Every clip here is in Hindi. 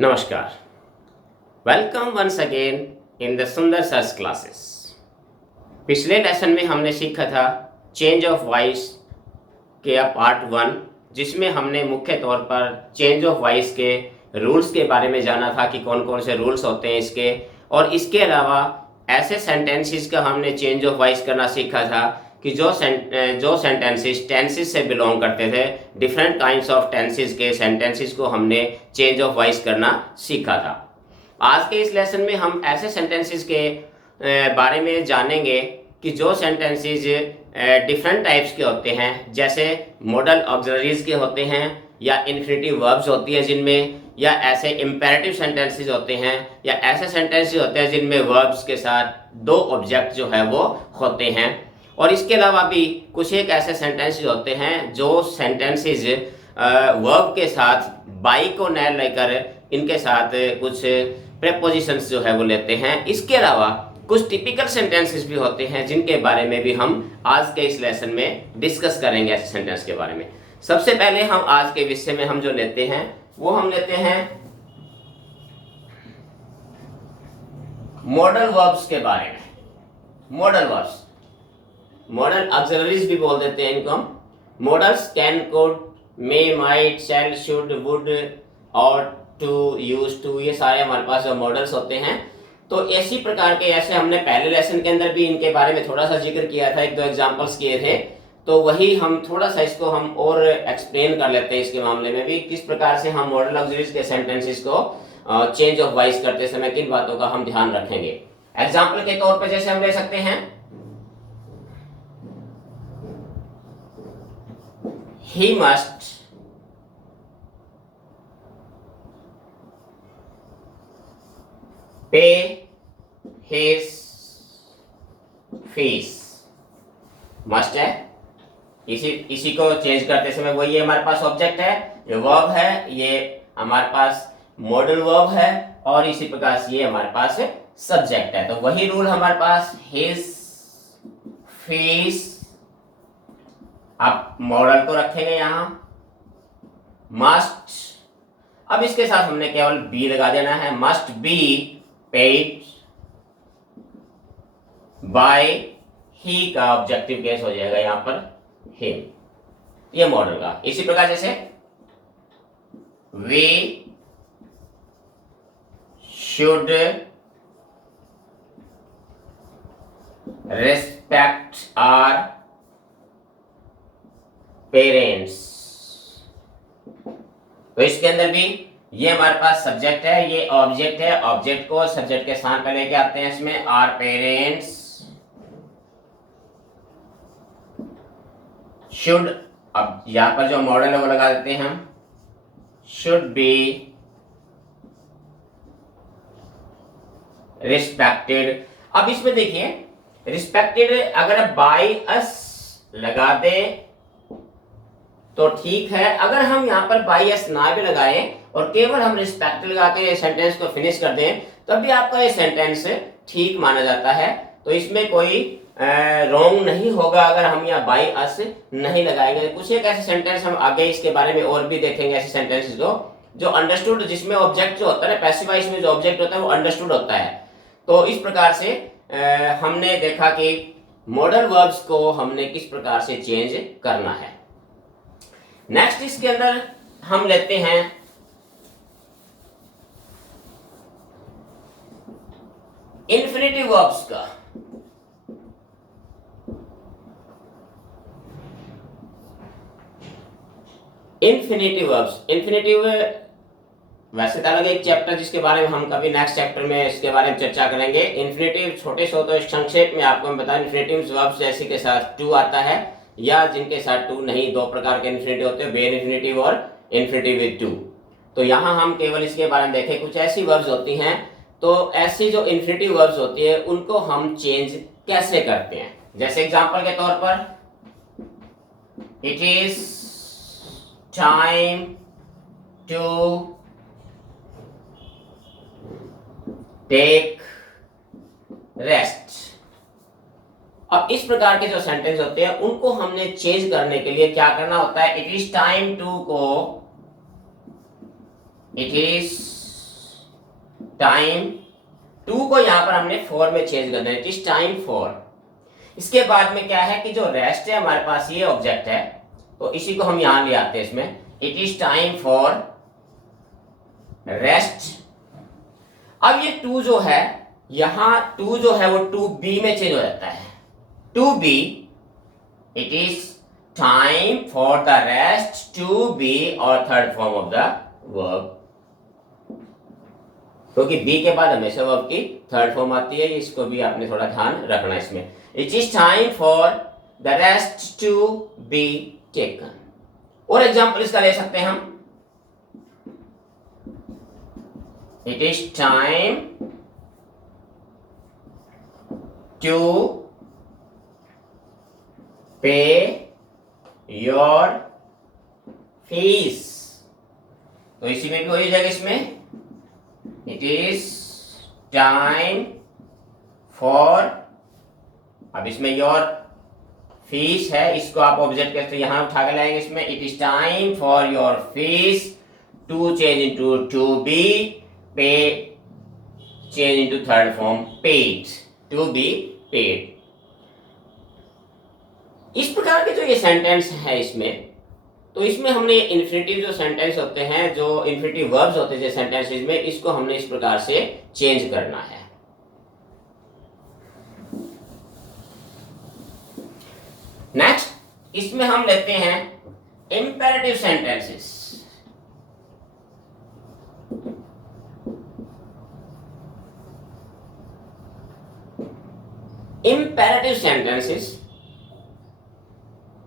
नमस्कार। Welcome once again in the Sundar search classes. पिछले लेसन में हमने सीखा था चेंज ऑफ वॉइस के पार्ट 1, जिसमें हमने मुख्य तौर पर चेंज ऑफ वॉइस के रूल्स के बारे में जाना था कि कौन कौन से रूल्स होते हैं इसके, और इसके अलावा ऐसे सेंटेंसेस का हमने चेंज ऑफ वॉइस करना सीखा था कि जो सेंटेंसेस टेंसेस से बिलोंग करते थे, डिफरेंट काइंड्स ऑफ टेंसेस के सेंटेंसेस को हमने चेंज ऑफ वॉइस करना सीखा था। आज के इस लेसन में हम ऐसे सेंटेंसेस के बारे में जानेंगे कि जो सेंटेंसेस डिफरेंट टाइप्स के होते हैं, जैसे मॉडल ऑक्सिलरीज के होते हैं, या इन्फिनेटिव वर्ब्स होती है जिनमें, या ऐसे इम्पेरेटिव सेंटेंसेस होते हैं, या ऐसे सेंटेंसेस होते हैं जिनमें वर्ब्स के साथ दो ऑब्जेक्ट जो है वो होते हैं। और इसके अलावा भी कुछ एक ऐसे सेंटेंसेस होते हैं जो सेंटेंसेस वर्ब के साथ बाई को न लेकर इनके साथ कुछ प्रेपोजिशंस जो है वो लेते हैं। इसके अलावा कुछ टिपिकल सेंटेंसेस भी होते हैं जिनके बारे में भी हम आज के इस लेसन में डिस्कस करेंगे ऐसे सेंटेंस के बारे में। सबसे पहले हम आज के विषय में हम जो लेते हैं वो हम लेते हैं मॉडल वर्ब्स के बारे में। मॉडल वर्ब्स, मॉडल ऑक्सिलरीज भी बोल देते हैं इनको हम। Modals can, could, may, might, shall, should, would और टू, यूज टू, ये सारे हमारे पास जो मॉडल्स होते हैं। तो इसी प्रकार के, ऐसे हमने पहले लेसन के अंदर भी इनके बारे में थोड़ा सा जिक्र किया था, एक दो एग्जांपल्स किए थे, तो वही हम थोड़ा सा इसको हम और एक्सप्लेन कर लेते हैं इसके मामले में भी, किस प्रकार से हम मॉडल ऑक्सिलरीज के सेंटेंसेस को चेंज ऑफ वॉइस करते समय किन बातों का हम ध्यान रखेंगे। एग्जाम्पल के तौर पर जैसे हम ले सकते हैं, he must pay his fees। Must है, इसी को चेंज करते समय वही हमारे पास ऑब्जेक्ट है, जो वर्ब है ये हमारे पास मॉडल वर्ब है, और इसी प्रकार से ये हमारे पास सब्जेक्ट है। तो वही रूल हमारे पास, his fees, आप मॉडल को रखेंगे यहां, मस्ट। अब इसके साथ हमने केवल बी लगा देना है, मस्ट बी पेड बाय ही का ऑब्जेक्टिव केस हो जाएगा यहां पर हिम, ये मॉडल का। इसी प्रकार जैसे we should respect our parents, तो इसके अंदर भी ये हमारे पास सब्जेक्ट है, ये ऑब्जेक्ट है, ऑब्जेक्ट को सब्जेक्ट के स्थान पर लेके आते हैं इसमें, आर पेरेंट्स शुड, अब यहां पर जो मॉडल है वो लगा देते हैं हम, शुड बी रिस्पेक्टेड। अब इसमें देखिए रिस्पेक्टेड अगर बाय अस लगा दे तो ठीक है, अगर हम यहाँ पर बाई एस ना भी लगाएं और केवल हम रिस्पेक्ट लगा के सेंटेंस को फिनिश कर दें, तब भी आपका ये सेंटेंस ठीक माना जाता है। तो इसमें कोई रॉन्ग नहीं होगा अगर हम यहाँ बाई अस नहीं लगाएंगे। कुछ एक ऐसे सेंटेंस हम आगे इसके बारे में और भी देखेंगे, ऐसे सेंटेंसेस जो अंडरस्टूड, जिसमें ऑब्जेक्ट जो होता है ना, पैसिव वॉइस में जो ऑब्जेक्ट होता है वो अंडरस्टूड होता है। तो इस प्रकार से हमने देखा कि मॉडल वर्ब्स को हमने किस प्रकार से चेंज करना है। नेक्स्ट इसके अंदर हम लेते हैं इन्फिनेटिव वर्ब्स का। इन्फिनेटिव वर्ब्स, इन्फिनेटिव वैसे तो अलग एक चैप्टर जिसके बारे में हम कभी नेक्स्ट चैप्टर में इसके बारे में चर्चा करेंगे। इन्फिनेटिव छोटे से हो तो संक्षेप में आपको हम बताएं, इन्फिनेटिव वर्ब्स जैसे के साथ टू आता है, या जिनके साथ टू नहीं, दो प्रकार के इन्फिनेटिव होते हैं, बेयर इन्फिनेटिव और इन्फिनेटिव विद टू। तो यहाँ हम केवल इसके बारे में देखें, कुछ ऐसी वर्ब्स होती हैं, तो ऐसी जो इन्फिनेटिव वर्ब्स होती है उनको हम चेंज कैसे करते हैं। जैसे एग्जांपल के तौर पर, it is time to take rest. अब इस प्रकार के जो सेंटेंस होते हैं उनको हमने चेंज करने के लिए क्या करना होता है, इट इज टाइम टू को इट इज टाइम टू को यहाँ पर हमने फॉर में चेंज कर देना, इट इज टाइम फॉर। इसके बाद में क्या है कि जो रेस्ट है हमारे पास ये ऑब्जेक्ट है, तो इसी को हम यहां ले आते हैं इसमें, it is time for rest. अब ये टू जो है, यहां टू जो है वो टू बी में चेंज हो जाता है, to be, it is time for the rest to be, और third form of the verb, क्योंकि बी के बाद हमेशा वर्ब की थर्ड फॉर्म आती है, इसको भी आपने थोड़ा ध्यान रखना इसमें। It is time for the rest to be taken. और एग्जाम्पल इसका ले सकते हैं हम, it is time to pay your fees, तो इसी में भी हो जाएगा इसमें, इट इज टाइम फॉर, अब इसमें योर फीस है, इसको आप ऑब्जेक्ट करते यहां उठा कर लाएंगे इसमें, it is time for your fees to change into to be, pay change into third form paid, to be paid. इस प्रकार के जो ये सेंटेंस है इसमें, तो इसमें हमने इन्फिनेटिव जो सेंटेंस होते हैं, जो इन्फिनेटिव वर्ब्स होते हैं सेंटेंसेस में, इसको हमने इस प्रकार से चेंज करना है। नेक्स्ट इसमें हम लेते हैं इंपेरेटिव सेंटेंसेस। इंपेरेटिव सेंटेंसेस,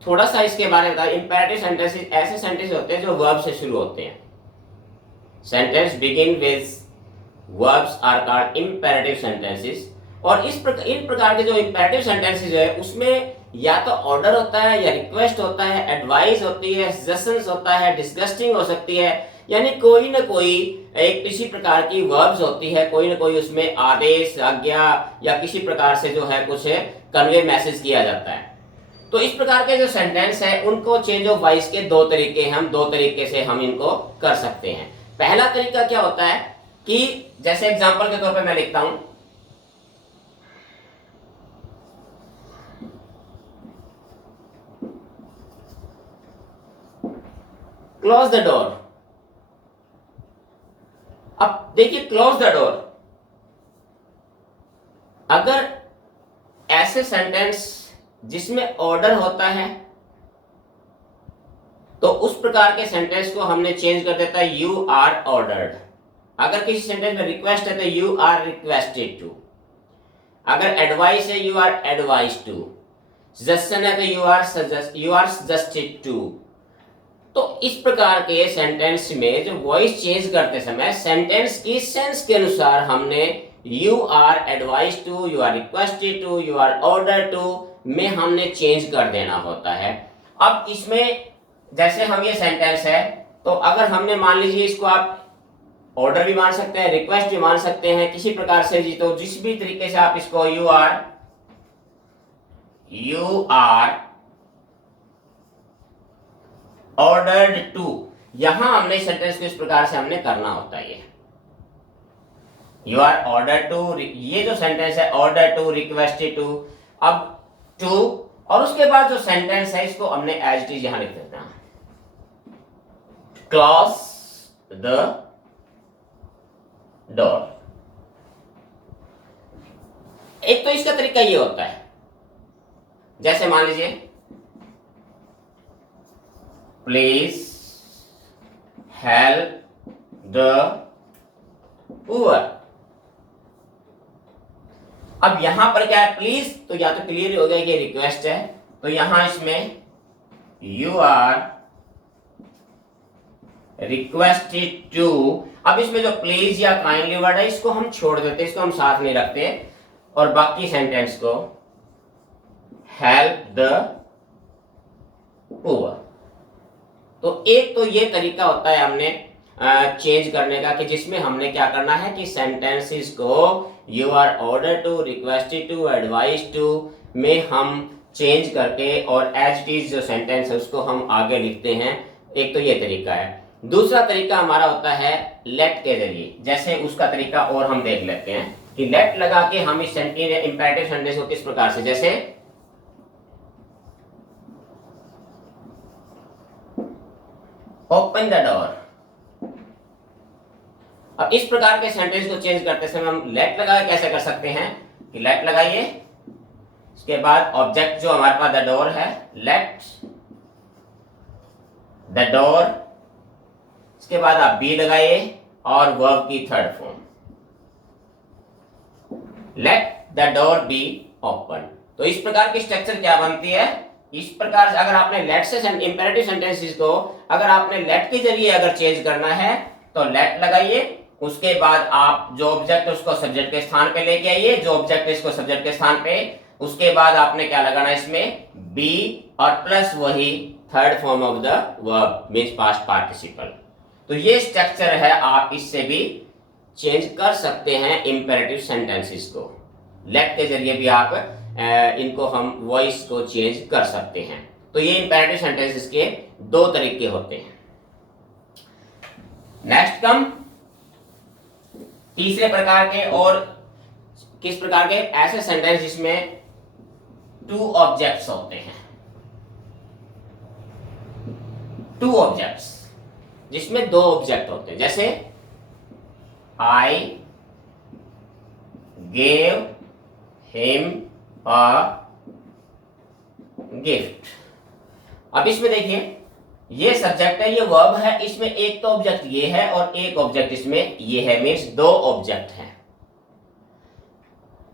थोड़ा सा इसके बारे में बताएं। इंपेरेटिव सेंटेंसेस ऐसे सेंटेंस होते हैं जो वर्ब से शुरू होते हैं। Sentence begin with verbs are called imperative sentences. और इन प्रकार के जो इंपेरेटिव सेंटेंसेस है उसमें या तो ऑर्डर होता है, या रिक्वेस्ट होता है, एडवाइस होती है, सजेशंस होता है, डिस्कस्टिंग हो सकती है, यानी कोई ना कोई एक किसी प्रकार की वर्ब्स होती है, कोई ना कोई उसमें आदेश, आज्ञा या किसी प्रकार से जो है कुछ कन्वे मैसेज किया जाता है। तो इस प्रकार के जो सेंटेंस है उनको चेंज ऑफ वॉइस के दो तरीके हैं, हम दो तरीके से हम इनको कर सकते हैं। पहला तरीका क्या होता है कि जैसे एग्जांपल के तौर पे मैं लिखता हूं, क्लोज द डोर। अब देखिए क्लोज द डोर, अगर ऐसे सेंटेंस जिसमें ऑर्डर होता है तो उस प्रकार के सेंटेंस को हमने चेंज कर देता है यू आर ऑर्डर्ड। अगर किसी सेंटेंस में रिक्वेस्ट है तो यू आर रिक्वेस्टेड टू, अगर एडवाइस है you are advice to, suggestion है तो यू आर सजेस्टेड टू। तो इस प्रकार के सेंटेंस में जो वॉइस चेंज करते समय सेंटेंस की सेंस के अनुसार हमने you are advice to, you are requested to, you are order to में हमने चेंज कर देना होता है। अब इसमें जैसे हम ये सेंटेंस है, तो अगर हमने मान लीजिए इसको आप ऑर्डर भी मान सकते हैं, रिक्वेस्ट भी मान सकते हैं, किसी प्रकार से जी, तो जिस भी तरीके से आप इसको यू आर ऑर्डर्ड टू, यहां हमने सेंटेंस को इस प्रकार से हमने करना होता है। यू आर ऑर्डर टू, ये जो सेंटेंस है ऑर्डर टू, रिक्वेस्टेड टू, अब टू, और उसके बाद जो सेंटेंस है इसको हमने एज इट इज यहां लिख देते हैं, क्लोज द डोर। एक तो इसका तरीका ये होता है, जैसे मान लीजिए प्लीज हेल्प द पुअर। अब यहां पर क्या है प्लीज, तो या तो क्लियर हो गया कि रिक्वेस्ट है, तो यहां इसमें यू आर रिक्वेस्टेड टू। अब इसमें जो प्लीज या काइंडली वर्ड है इसको हम छोड़ देते हैं, इसको हम साथ नहीं रखते, और बाकी सेंटेंस को हेल्प द पुअर। तो एक तो ये तरीका होता है हमने चेंज करने का, कि जिसमें हमने क्या करना है कि सेंटेंसेस को you are order to, requested to, advice to में हम चेंज करके और एज इट इज जो सेंटेंस है उसको हम आगे लिखते हैं। एक तो ये तरीका है। दूसरा तरीका हमारा होता है लेट के जरिए। जैसे उसका तरीका और हम देख लेते हैं कि लेट लगा के हम इस इंपेरेटिव सेंटेंस को किस प्रकार से, जैसे ओपन द डोर। अब इस प्रकार के सेंटेंस को चेंज करते समय हम लेट लगा के कैसे कर सकते हैं कि लेट लगाइए, उसके बाद ऑब्जेक्ट जो हमारे पास द डोर है, लेट द डोर, इसके बाद आप बी लगाइए और वर्ब की third form, let the door be open. तो इस प्रकार की स्ट्रक्चर क्या बनती है, इस प्रकार से अगर आपने लेट से इंपेरेटिव सेंटेंसेस को अगर आपने लेट के जरिए अगर चेंज करना है तो लेट लगाइए, उसके बाद आप जो ऑब्जेक्ट उसको सब्जेक्ट के स्थान पे लेके आइए, जो ऑब्जेक्ट इसको सब्जेक्ट के स्थान पे, उसके बाद आपने क्या लगाना है इसमें बी और प्लस वही third form of the verb means past participle. तो ये स्ट्रक्चर है, आप इससे भी चेंज कर सकते हैं इंपेरेटिव सेंटेंसेस को। लेट के जरिए भी आप इनको हम वॉइस को चेंज कर सकते हैं। तो ये इंपेरेटिव सेंटेंसेस के दो तरीके होते हैं। नेक्स्ट कम तीसरे प्रकार के, और किस प्रकार के, ऐसे सेंटेंस जिसमें टू ऑब्जेक्ट्स होते हैं, टू ऑब्जेक्ट्स जिसमें दो ऑब्जेक्ट होते हैं। जैसे I gave him a gift. अब इसमें देखिए ये सब्जेक्ट है, ये वर्ब है, इसमें एक तो ऑब्जेक्ट ये है और एक ऑब्जेक्ट इसमें ये है, मीन्स दो ऑब्जेक्ट हैं।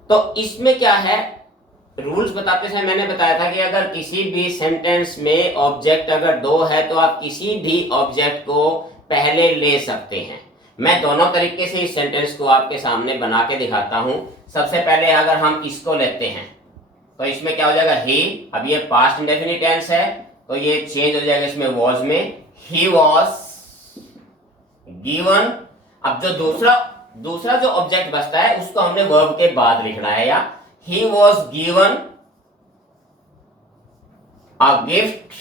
तो इसमें क्या है, रूल्स बताते समय मैंने बताया था कि अगर किसी भी सेंटेंस में ऑब्जेक्ट अगर दो है तो आप किसी भी ऑब्जेक्ट को पहले ले सकते हैं। मैं दोनों तरीके से इस सेंटेंस को आपके सामने बना के दिखाता हूं। सबसे पहले अगर हम इसको लेते हैं तो इसमें क्या हो जाएगा, ही। अब ये पास्ट इंडेफिनिट टेंस है तो ये चेंज हो जाएगा इसमें वॉज में, ही वॉज गिवन। अब जो दूसरा जो ऑब्जेक्ट बचता है उसको हमने वर्ब के बाद लिखना है, या he was given a gift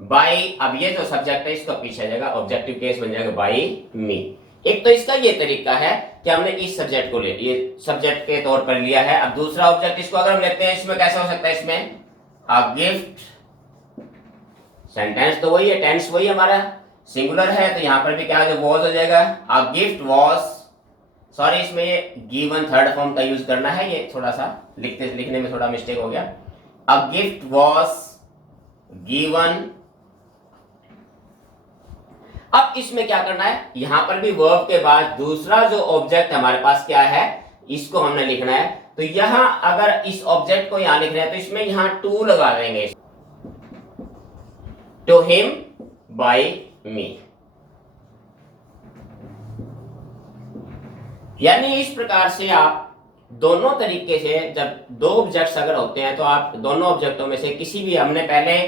by. अब ये जो सब्जेक्ट है इसका पीछे जाएगा, ऑब्जेक्टिव केस बन जाएगा बाई मी। एक तो इसका ये तरीका है कि हमने इस सब्जेक्ट को ये सब्जेक्ट के तौर पर लिया है। अब दूसरा ऑब्जेक्ट इसको अगर हम लेते हैं, इसमें कैसा हो सकता है, इसमें अ गिफ्ट, सेंटेंस तो वही है, टेंस वही हमारा सिंगुलर है, तो यहां पर भी क्या जो वॉज हो जाएगा, अ गिफ्ट वॉज, सॉरी इसमें ये गिवन थर्ड फॉर्म का यूज करना है, ये थोड़ा सा लिखने में थोड़ा मिस्टेक हो गया। A gift was given. अब इसमें क्या करना है, यहां पर भी वर्ब के बाद दूसरा जो ऑब्जेक्ट हमारे पास क्या है, इसको हमने लिखना है। तो यहां अगर इस ऑब्जेक्ट को यहां लिख रहे हैं तो इसमें यहां टू लगा देंगे, टू हिम बाय मी। यानी इस प्रकार से आप दोनों तरीके से, जब दो ऑब्जेक्ट्स अगर होते हैं तो आप दोनों ऑब्जेक्टों में से किसी भी, हमने पहले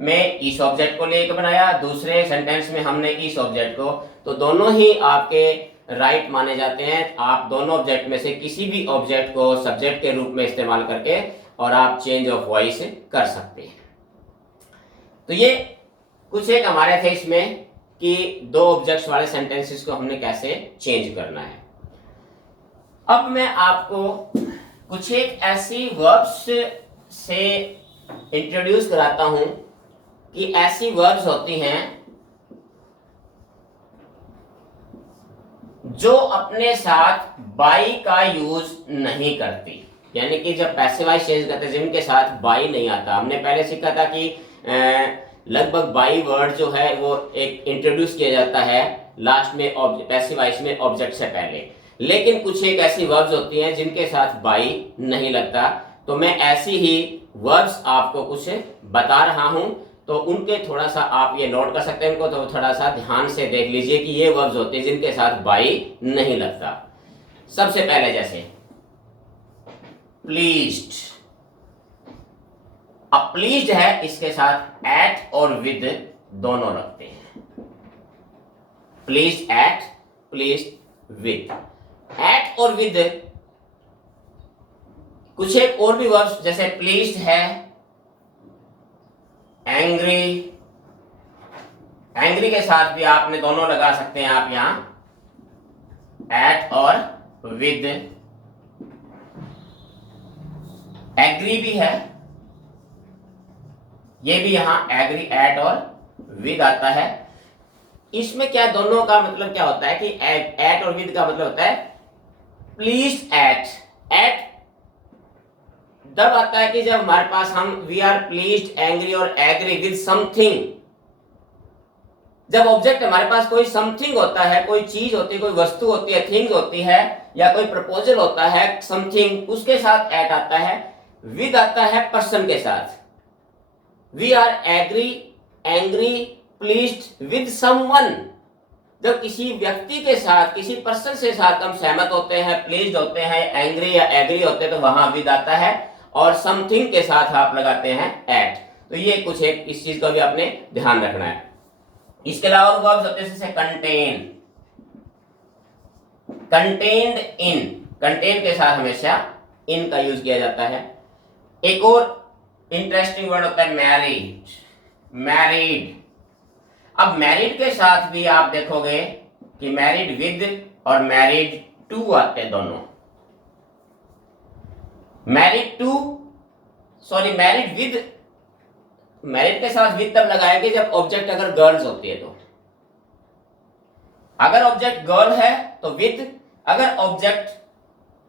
में इस ऑब्जेक्ट को लेकर बनाया, दूसरे सेंटेंस में हमने इस ऑब्जेक्ट को, तो दोनों ही आपके राइट माने जाते हैं। आप दोनों ऑब्जेक्ट में से किसी भी ऑब्जेक्ट को सब्जेक्ट के रूप में इस्तेमाल करके और आप चेंज ऑफ वॉइस कर सकते हैं। तो ये कुछ एक हमारे थे इसमें कि दो ऑब्जेक्ट्स वाले सेंटेंसेस को हमने कैसे चेंज करना है। अब मैं आपको कुछ एक ऐसी वर्ब्स से इंट्रोड्यूस कराता हूं कि ऐसी वर्ब्स होती हैं जो अपने साथ बाई का यूज नहीं करती, यानी कि जब पैसिव वॉइस चेंज करते हैं जिनके साथ बाई नहीं आता। हमने पहले सीखा था कि लगभग बाई वर्ड जो है वो एक इंट्रोड्यूस किया जाता है लास्ट में पैसिव वॉइस में ऑब्जेक्ट से पहले, लेकिन कुछ एक ऐसी वर्ब्स होती हैं जिनके साथ बाई नहीं लगता। तो मैं ऐसी ही वर्ब्स आपको कुछ बता रहा हूं, तो उनके थोड़ा सा आप ये नोट कर सकते हैं उनको, तो थोड़ा सा ध्यान से देख लीजिए कि ये वर्ब्स होते हैं जिनके साथ बाई नहीं लगता। सबसे पहले जैसे प्लीज्ड, अब प्लीज्ड है, इसके साथ एट और विद दोनों रखते हैं। Pleased at, pleased with. At और विद कुछ एक और भी वर्ब्स जैसे प्लीज्ड है, एंग्री, एंग्री के साथ भी आपने दोनों लगा सकते हैं आप यहां एट और विद। एग्री भी है, ये भी यहां एग्री एट और विद आता है। इसमें क्या दोनों का मतलब क्या होता है कि एट और विद का मतलब होता है प्लीज एट। एट तब आता है कि जब हमारे पास हम वी आर प्लीज्ड, एंग्री और एग्री विद समथिंग। जब ऑब्जेक्ट हमारे पास कोई समथिंग होता है, कोई चीज होती है, कोई वस्तु होती है, थिंग्स होती है, या कोई प्रपोजल होता है समथिंग, उसके साथ एट आता है। विद आता है पर्सन के साथ। We are agree, angry, pleased with someone. जब किसी व्यक्ति के साथ, किसी पर्सन से साथ हम सहमत होते हैं, प्लीज्ड होते हैं, एंग्री या एग्री होते हैं, तो वहां विद आता है। और समथिंग के साथ आप लगाते हैं एट। तो ये कुछ एक इस चीज का भी आपने ध्यान रखना है। इसके अलावा वर्ब्स होते हैं जैसे कंटेन, कंटेन्ड इन। कंटेन के साथ हमेशा इन का यूज किया जाता है। एक और इंटरेस्टिंग वर्ड होता है मैरिड। मैरिड, अब मैरिड के साथ भी आप देखोगे कि मैरिड विद और मैरिड टू आते हैं दोनों। Married to, sorry married with, married के साथ विद तब लगाएंगे जब ऑब्जेक्ट अगर गर्ल्स होती है तो। अगर ऑब्जेक्ट गर्ल है तो विद, अगर ऑब्जेक्ट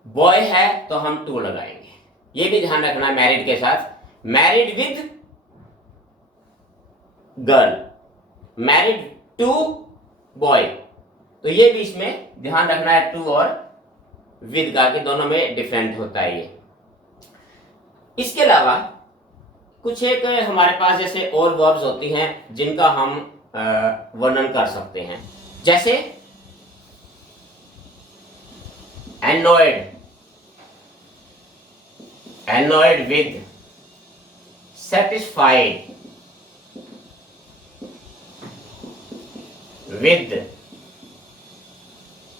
बॉय है तो हम टू लगाएंगे। ये भी ध्यान रखना है मैरिड के साथ। Married with girl, married to boy, तो ये भी इसमें ध्यान रखना है टू और विद का, कि दोनों में डिफरेंट होता है ये। इसके अलावा कुछ एक हमारे पास जैसे और वर्ब्स होती हैं जिनका हम वर्णन कर सकते हैं, जैसे annoyed, annoyed with, satisfied with,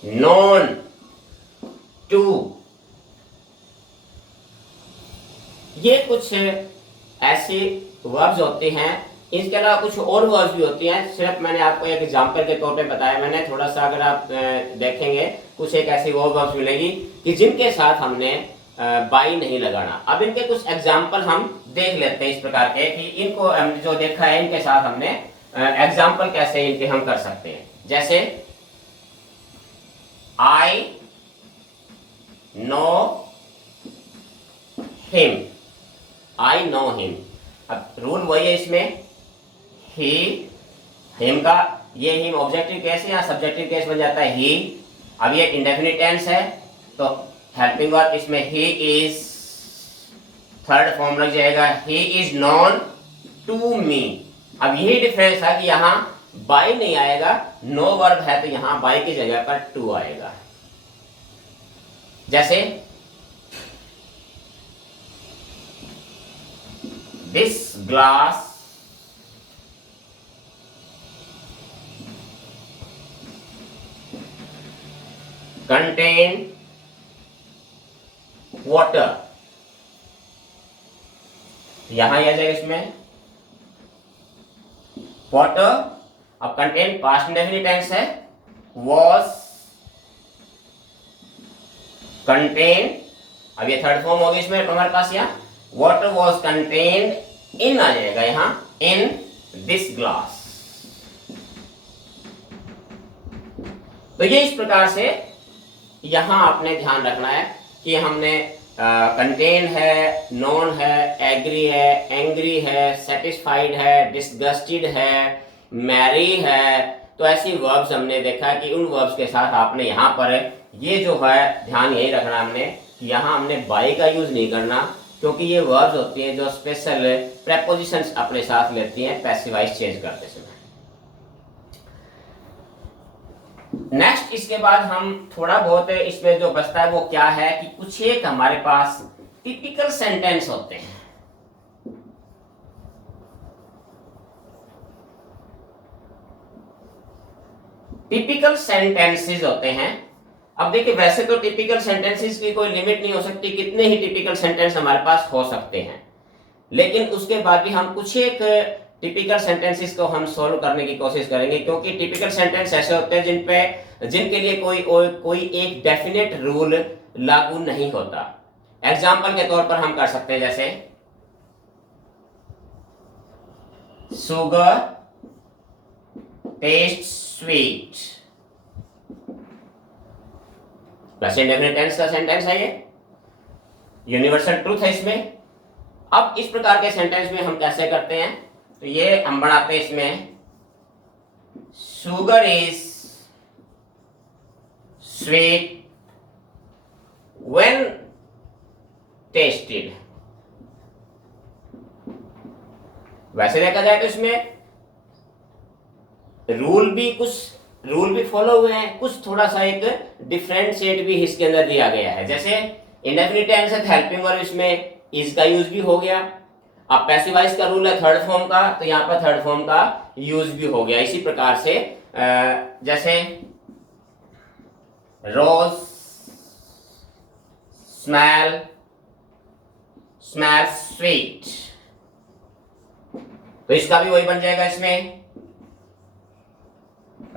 known to. ये कुछ ऐसी वर्ब्स होते हैं। इसके अलावा कुछ और वर्ब्स भी होती हैं, सिर्फ मैंने आपको एक एग्जांपल के तौर पे बताया मैंने। थोड़ा सा अगर आप देखेंगे कुछ एक ऐसी वो वर्ब्स मिलेगी कि जिनके साथ हमने बाई नहीं लगाना। अब इनके कुछ एग्जांपल हम देख लेते हैं इस प्रकार के, कि इनको हमने जो देखा है इनके साथ हमने एग्जाम्पल कैसे इनके हम कर सकते हैं। जैसे I know him, I know him. अब रूल वही है इसमें, ही, हिम का ये हिम ऑब्जेक्टिव केस है या सब्जेक्टिव केस बन जाता है ही। अब ये इंडेफिनिट टेंस है तो हेल्पिंग वर्ब इसमें ही इज, थर्ड फॉर्म लग जाएगा, he is known to me. अब यही डिफरेंस है कि यहाँ बाय नहीं आएगा, नो वर्ब है तो यहाँ बाय की जगह पर टू आएगा। जैसे दिस ग्लास contain water, यहां आ जाएगा इसमें water। अब कंटेन पास्ट इंडेफिनिट टेंस है, was contain, अब ये थर्ड फॉर्म होगी इसमें हमारे पास, यहाँ water was contained in आ जाएगा यहाँ in this glass। तो ये इस प्रकार से यहां आपने ध्यान रखना है कि हमने कंटेन है, नॉन है, एग्री है, एंग्री है, सेटिस्फाइड है, डिसगस्टेड है, मैरी है। तो ऐसी वर्ब्स हमने देखा कि उन वर्ब्स के साथ आपने यहाँ पर ये जो है ध्यान यही रखना हमने कि यहाँ हमने बाय का यूज नहीं करना, क्योंकि ये वर्ब्स होती हैं जो स्पेशल प्रेपोजिशंस अपने साथ लेती हैं पैसिवाइज चेंज करते समय। नेक्स्ट इसके बाद हम थोड़ा बहुत इसमें जो बचता है वो क्या है कि कुछ एक हमारे पास टिपिकल सेंटेंस होते हैं। टिपिकल सेंटेंसेस होते हैं। अब देखिए वैसे तो टिपिकल सेंटेंसेस की कोई लिमिट नहीं हो सकती, कितने ही टिपिकल सेंटेंस हमारे पास हो सकते हैं, लेकिन उसके बाद भी हम कुछ एक टिपिकल सेंटेंसेस को हम सॉल्व करने की कोशिश करेंगे, क्योंकि टिपिकल सेंटेंस ऐसे होते हैं जिनके लिए कोई एक डेफिनेट रूल लागू नहीं होता। एग्जाम्पल के तौर पर हम कर सकते हैं, जैसे sugar taste sweet, plus indefinite tense का सेंटेंस है, ये यूनिवर्सल ट्रूथ है इसमें। अब इस प्रकार के सेंटेंस में हम कैसे करते हैं, तो ये हम बनाते हैं इसमें sugar is sweet when tested. वैसे देखा जाए तो इसमें रूल भी फॉलो हुए हैं, कुछ थोड़ा सा एक डिफरेंशिएट भी इसके अंदर दिया गया है। जैसे इंडेफिनिट टेंस है, हेल्पिंग वर्ब, इसमें इज का यूज भी हो गया। अब पैसिव वॉइस का रूल है थर्ड फॉर्म का, तो यहाँ पर थर्ड फॉर्म का यूज भी हो गया। इसी प्रकार से जैसे रोज स्मेल स्वीट, तो इसका भी वही बन जाएगा। इसमें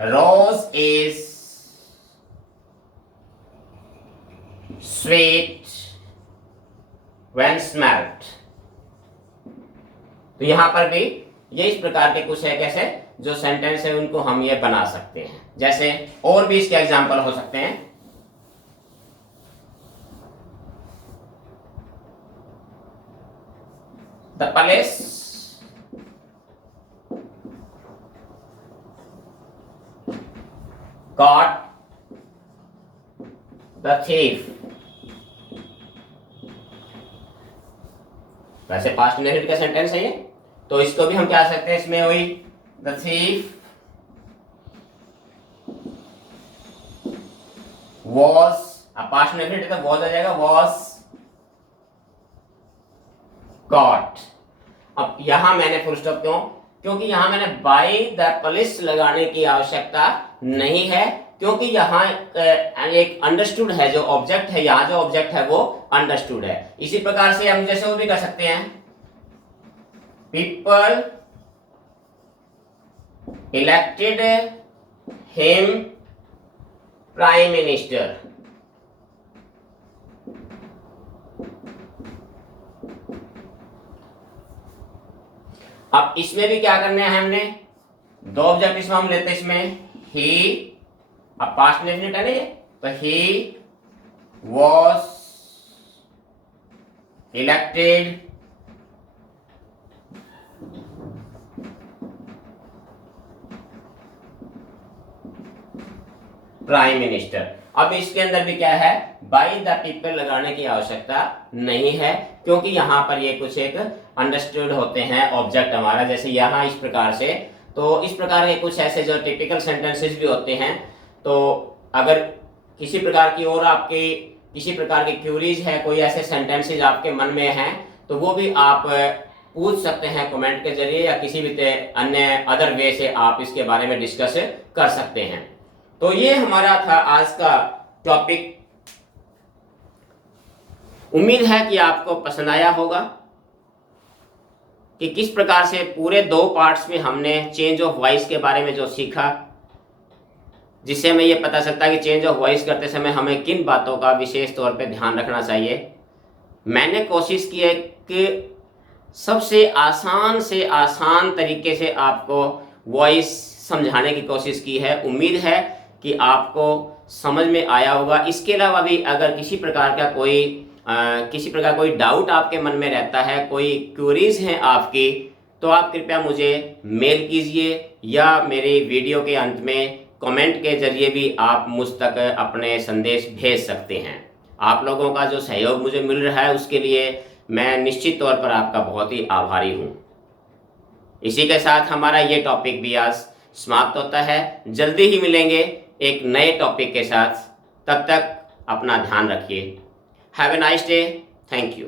रोज इज स्वीट व्हेन स्मेल्ड। तो यहां पर भी ये इस प्रकार के कुछ है कैसे जो सेंटेंस है उनको हम ये बना सकते हैं। जैसे और भी इसके एग्जाम्पल हो सकते हैं, the police caught the thief। वैसे पास्ट इंडेफिनिट का सेंटेंस है ये, तो इसको भी हम क्या सकते हैं, इसमें वही द thief was, अब पास्ट इंडेफिनिट तो was आ जाएगा, was caught। अब यहां मैंने फुल स्टॉप क्यों, क्योंकि यहां मैंने बाय द पुलिस लगाने की आवश्यकता नहीं है, क्योंकि यहाँ एक अंडरस्टूड है जो ऑब्जेक्ट है, यहाँ जो ऑब्जेक्ट है वो अंडरस्टूड है। इसी प्रकार से हम जैसे वो भी कर सकते हैं, people elected him prime minister. अब इसमें भी क्या करना है, हमने दो ऑब्जेक्ट इसमें हम लेते हैं, इसमें ही, अब पास्ट इंडेफिनिट है ना ये, तो he was elected prime minister. अब इसके अंदर भी क्या है, बाय द पीपल लगाने की आवश्यकता नहीं है, क्योंकि यहां पर ये कुछ एक अंडरस्टूड होते हैं ऑब्जेक्ट हमारा, जैसे यहां इस प्रकार से। तो इस प्रकार के कुछ ऐसे जो टिपिकल सेंटेंसेस भी होते हैं, तो अगर किसी प्रकार की और आपकी किसी प्रकार की क्यूरीज है, कोई ऐसे सेंटेंसेस आपके मन में हैं, तो वो भी आप पूछ सकते हैं कमेंट के जरिए, या किसी भी अन्य अदर वे से आप इसके बारे में डिस्कस कर सकते हैं। तो ये हमारा था आज का टॉपिक। उम्मीद है कि आपको पसंद आया होगा कि किस प्रकार से पूरे दो पार्ट्स में हमने चेंज ऑफ वॉइस के बारे में जो सीखा, जिससे हमें ये पता चलता है कि चेंज ऑफ वॉइस करते समय हमें किन बातों का विशेष तौर पे ध्यान रखना चाहिए। मैंने कोशिश की है कि सबसे आसान से आसान तरीके से आपको वॉइस समझाने की कोशिश की है। उम्मीद है कि आपको समझ में आया होगा। इसके अलावा भी अगर किसी प्रकार का कोई डाउट आपके मन में रहता है, कोई क्वेरीज हैं आपकी, तो आप कृपया मुझे मेल कीजिए, या मेरे वीडियो के अंत में कमेंट के जरिए भी आप मुझ तक अपने संदेश भेज सकते हैं। आप लोगों का जो सहयोग मुझे मिल रहा है उसके लिए मैं निश्चित तौर पर आपका बहुत ही आभारी हूँ। इसी के साथ हमारा ये टॉपिक भी आज समाप्त होता है। जल्दी ही मिलेंगे एक नए टॉपिक के साथ, तब तक अपना ध्यान रखिए। Have a nice day. Thank you.